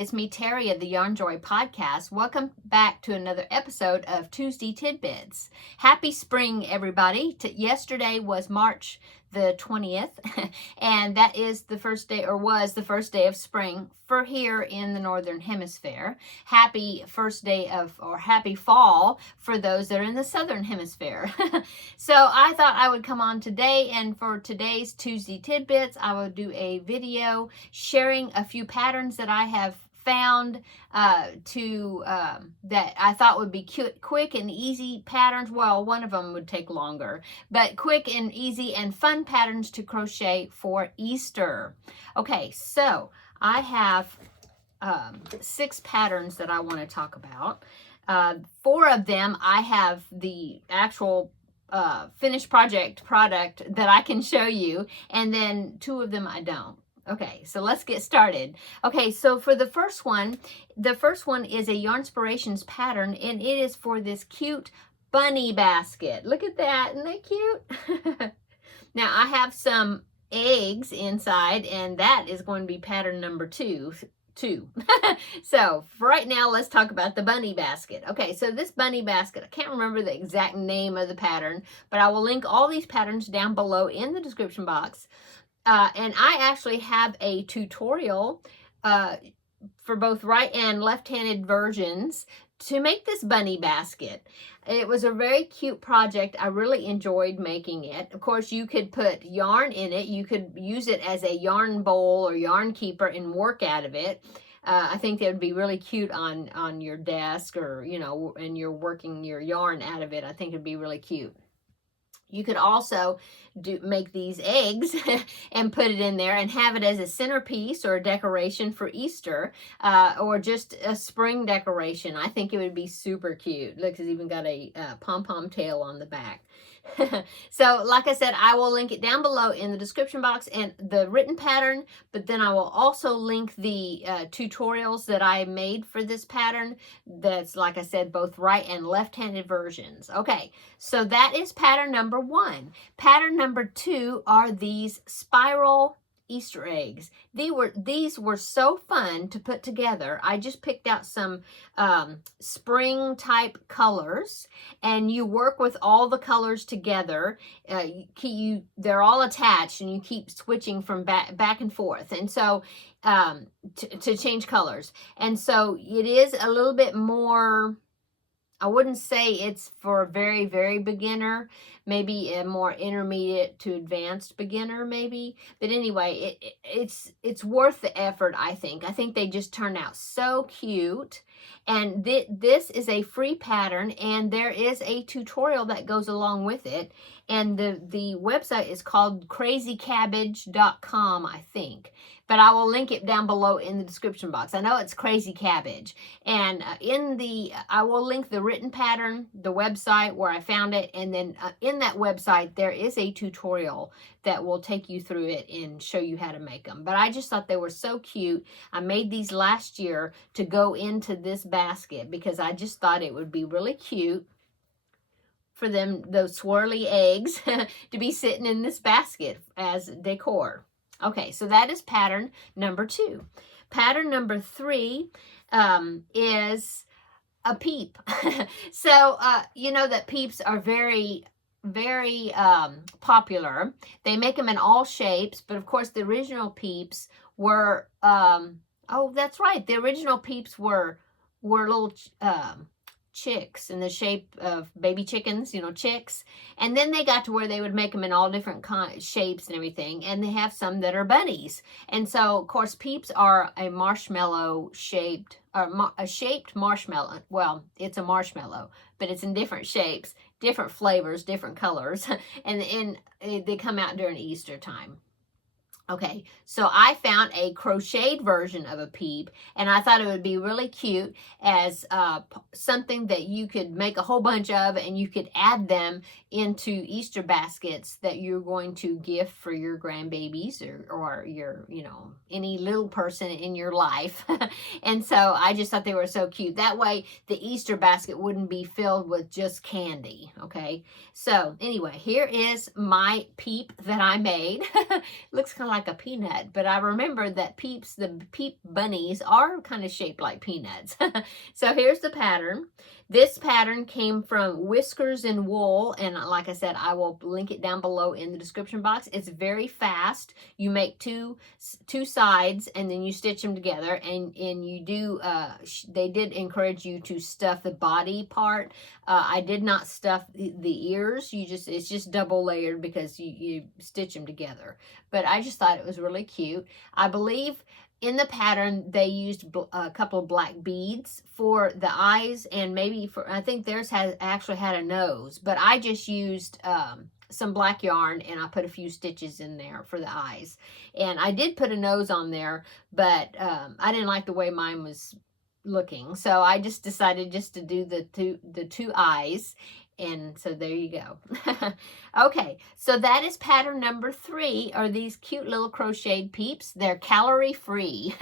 It's me, Terri, of the Yarn Joy podcast. Welcome back to another episode of Tuesday Tidbits. Happy spring, everybody. Yesterday was March the 20th, and that is the first day, or was the first day of spring for here in the Northern Hemisphere. Happy first day of, or happy fall for those that are in the Southern Hemisphere. So I thought I would come on today, and for today's Tuesday Tidbits, I will do a video sharing a few patterns that I have found that I thought would be quick and easy patterns. Well, one of them would take longer, but quick and easy and fun patterns to crochet for Easter. Okay, so I have 6 patterns that I want to talk about. 4 of them I have the actual finished product that I can show you, and then 2 of them I don't. Okay, so let's get started. Okay, so for the first one is a Yarnspirations pattern, and it is for this cute bunny basket. Look at that, isn't that cute? Now I have some eggs inside, and that is going to be pattern number 2. So for right now, let's talk about the bunny basket. Okay, so this bunny basket, I can't remember the exact name of the pattern, but I will link all these patterns down below in the description box. And I actually have a tutorial for both right and left-handed versions to make this bunny basket. It was a very cute project. I really enjoyed making it. Of course, you could put yarn in it. You could use it as a yarn bowl or yarn keeper and work out of it. I think that would be really cute on your desk, or, you know, and you're working your yarn out of it. I think it'd be really cute. You could also make these eggs and put it in there and have it as a centerpiece or a decoration for Easter, or just a spring decoration. I think it would be super cute. Look, it's even got a pom-pom tail on the back. So like I said, I will link it down below in the description box and the written pattern, but then I will also link the tutorials that I made for this pattern. That's, like I said, both right and left-handed versions. Okay, so that is pattern number 1. Pattern number 2 are these spiral Easter eggs. These were so fun to put together. I just picked out some spring type colors, and you work with all the colors together. They're all attached, and you keep switching from back and forth, and so to change colors. And so it is a little bit more, I wouldn't say it's for a very, very beginner, maybe a more intermediate to advanced beginner, maybe. But anyway, it's worth the effort, I think. I think they just turned out so cute. And this is a free pattern, and there is a tutorial that goes along with it. And the website is called crazycabbage.com, I think. But I will link it down below in the description box. I know it's Crazy Cabbage. And I will link the written pattern, the website where I found it, and then in that website there is a tutorial that will take you through it and show you how to make them. But I just thought they were so cute. I made these last year to go into this basket because I just thought it would be really cute for them, those swirly eggs, to be sitting in this basket as decor. Okay, so that is pattern number 2. Pattern number 3 is a peep. So, you know that peeps are very, very popular. They make them in all shapes, but of course the original peeps were, oh, that's right. The original peeps were little chicks in the shape of baby chickens, you know, chicks. And then they got to where they would make them in all different shapes and everything. And they have some that are bunnies. And so, of course, peeps are a marshmallow shaped, or a shaped marshmallow. Well, it's a marshmallow, but it's in different shapes, different flavors, different colors. And they come out during Easter time. Okay, so I found a crocheted version of a peep, and I thought it would be really cute as something that you could make a whole bunch of, and you could add them into Easter baskets that you're going to gift for your grandbabies or your, you know, any little person in your life. And so I just thought they were so cute. That way the Easter basket wouldn't be filled with just candy, okay? So anyway, here is my peep that I made. Looks kind of like a peanut, but I remember that the Peep bunnies are kind of shaped like peanuts. So here's the pattern. This pattern came from Whiskers and Wool, and like I said, I will link it down below in the description box. It's very fast. You make two sides, and then you stitch them together, and you do, they did encourage you to stuff the body part. I did not stuff the ears. It's just double layered because you stitch them together. But I just thought it was really cute. I believe in the pattern, they used a couple of black beads for the eyes, and maybe I think theirs actually had a nose, but I just used some black yarn, and I put a few stitches in there for the eyes. And I did put a nose on there, but I didn't like the way mine was looking, so I just decided just to do the two eyes. And so there you go. Okay, so that is pattern number 3, are these cute little crocheted peeps. They're calorie free.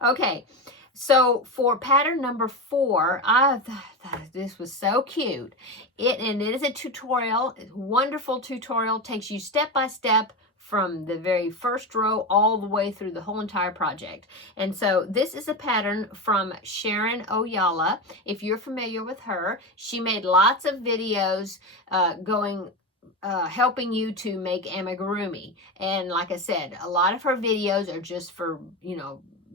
Okay, so for pattern number 4, I thought this was so cute. It is a tutorial, wonderful tutorial, takes you step by step from the very first row all the way through the whole entire project. And so this is a pattern from Sharon Oyala. If you're familiar with her, she made lots of videos helping you to make amigurumi. And like I said, a lot of her videos are just for,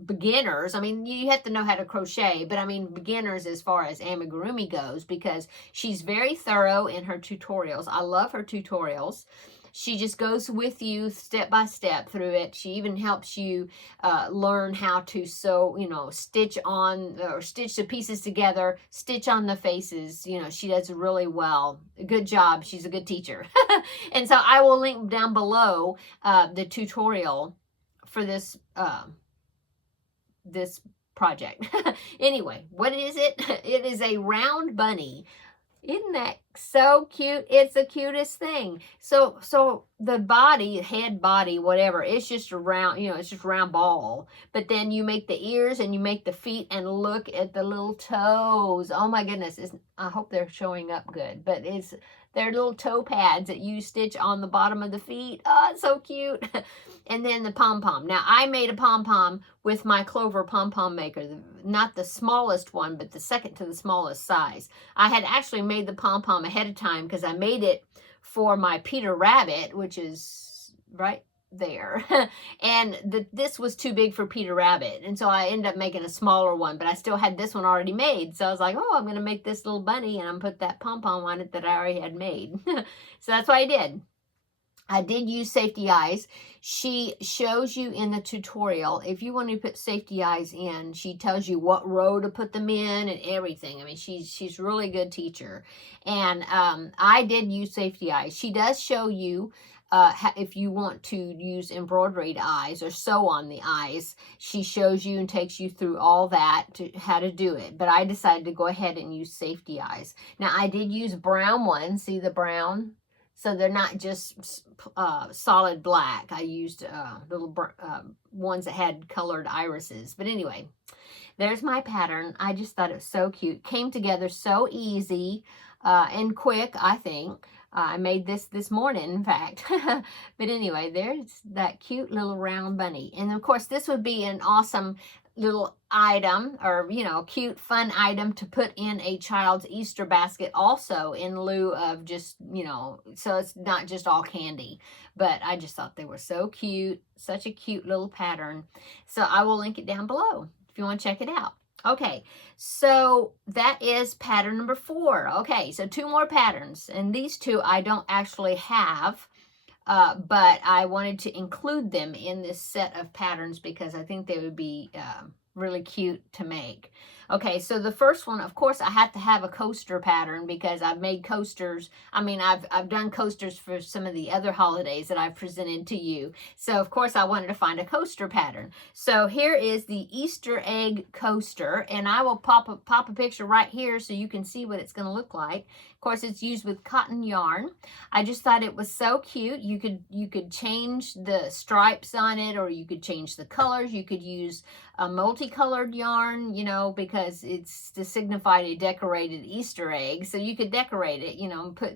beginners. I mean, you have to know how to crochet, but I mean beginners as far as amigurumi goes, because she's very thorough in her tutorials. I love her tutorials. She just goes with you step by step through it. She even helps you learn how to sew, stitch on or stitch the pieces together, stitch on the faces. She does really well. Good job. She's a good teacher. And so I will link down below the tutorial for this project. Anyway, what is it? It is a round bunny. Isn't that so cute? It's the cutest thing. So the head body, whatever, it's just a round, it's just a round ball. But then you make the ears and you make the feet, and look at the little toes. Oh my goodness. I hope they're showing up good, but they're little toe pads that you stitch on the bottom of the feet. Oh, it's so cute. And then the pom-pom. Now, I made a pom-pom with my Clover pom-pom maker. Not the smallest one, but the second to the smallest size. I had actually made the pom-pom ahead of time because I made it for my Peter Rabbit, which is right there. And this was too big for Peter Rabbit. And so I ended up making a smaller one, but I still had this one already made. So I was like, oh, I'm going to make this little bunny, and I'm put that pom-pom on it that I already had made. So that's what I did. I did use safety eyes. She shows you in the tutorial, if you want to put safety eyes in, she tells you what row to put them in and everything. I mean, she's really a good teacher. And I did use safety eyes. She does show you if you want to use embroidered eyes or sew on the eyes. She shows you and takes you through all that, how to do it. But I decided to go ahead and use safety eyes. Now, I did use brown ones. See the brown? So they're not just solid black. I used little ones that had colored irises. But anyway, there's my pattern. I just thought it was so cute. Came together so easy and quick, I think. I made this morning, in fact. But anyway, there's that cute little round bunny. And of course, this would be an awesome little item, or cute fun item to put in a child's Easter basket also, in lieu of just so it's not just all candy. But I just thought they were so cute, such a cute little pattern. So I will link it down below if you want to check it out. Okay, so that is pattern number 4. Okay, so 2 more patterns, and these 2 I don't actually have, but I wanted to include them in this set of patterns because I think they would be really cute to make. Okay, so the first one, of course, I had to have a coaster pattern because I've made coasters. I mean, I've done coasters for some of the other holidays that I've presented to you. So, of course, I wanted to find a coaster pattern. So here is the Easter egg coaster, and I will pop a picture right here so you can see what it's going to look like. Of course, it's used with cotton yarn. I just thought it was so cute. You could change the stripes on it, or you could change the colors. You could use a multicolored yarn, because it's to signify a decorated Easter egg. So you could decorate it, and put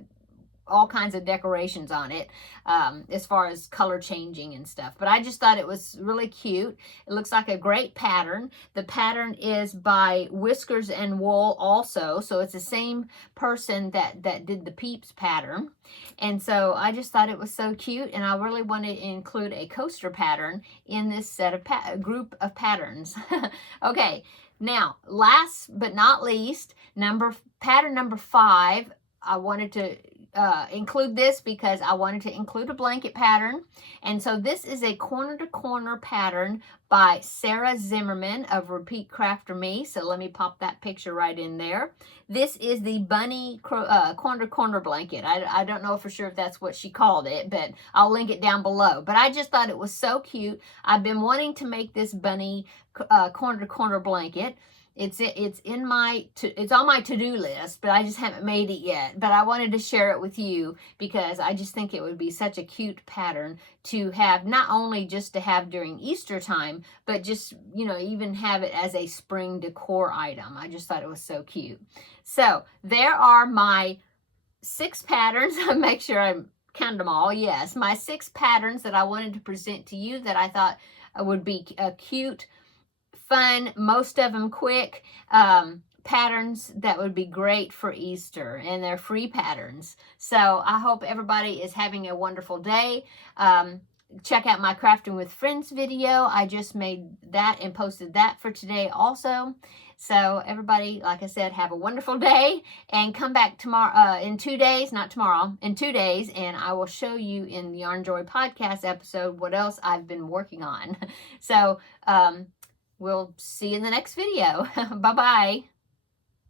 all kinds of decorations on it, as far as color changing and stuff. But I just thought it was really cute. It looks like a great pattern. The pattern is by Whiskers and Wool also, so it's the same person that did the Peeps pattern. And so I just thought it was so cute, and I really wanted to include a coaster pattern in this set of group of patterns. Okay, now last but not least, pattern number 5. I wanted to include this because I wanted to include a blanket pattern. And so this is a corner to corner pattern by Sarah Zimmerman of Repeat Crafter Me. So let me pop that picture right in there. This is the bunny corner to corner blanket. I don't know for sure if that's what she called it, but I'll link it down below. But I just thought it was so cute. I've been wanting to make this bunny corner to corner blanket. It's on my to-do list, but I just haven't made it yet. But I wanted to share it with you because I just think it would be such a cute pattern to have, not only just to have during Easter time, but just, you know, even have it as a spring decor item. I just thought it was so cute. So there are my 6 patterns. Make sure I count them all. Yes, my 6 patterns that I wanted to present to you that I thought would be cute, fun, most of them quick patterns that would be great for Easter, and they're free patterns. So I hope everybody is having a wonderful day. Check out my Crafting with Friends video. I just made that and posted that for today also. So everybody, like I said, have a wonderful day, and come back tomorrow, in 2 days, not tomorrow, in 2 days, and I will show you in the Yarn Joy podcast episode what else I've been working on. So we'll see you in the next video. Bye-bye.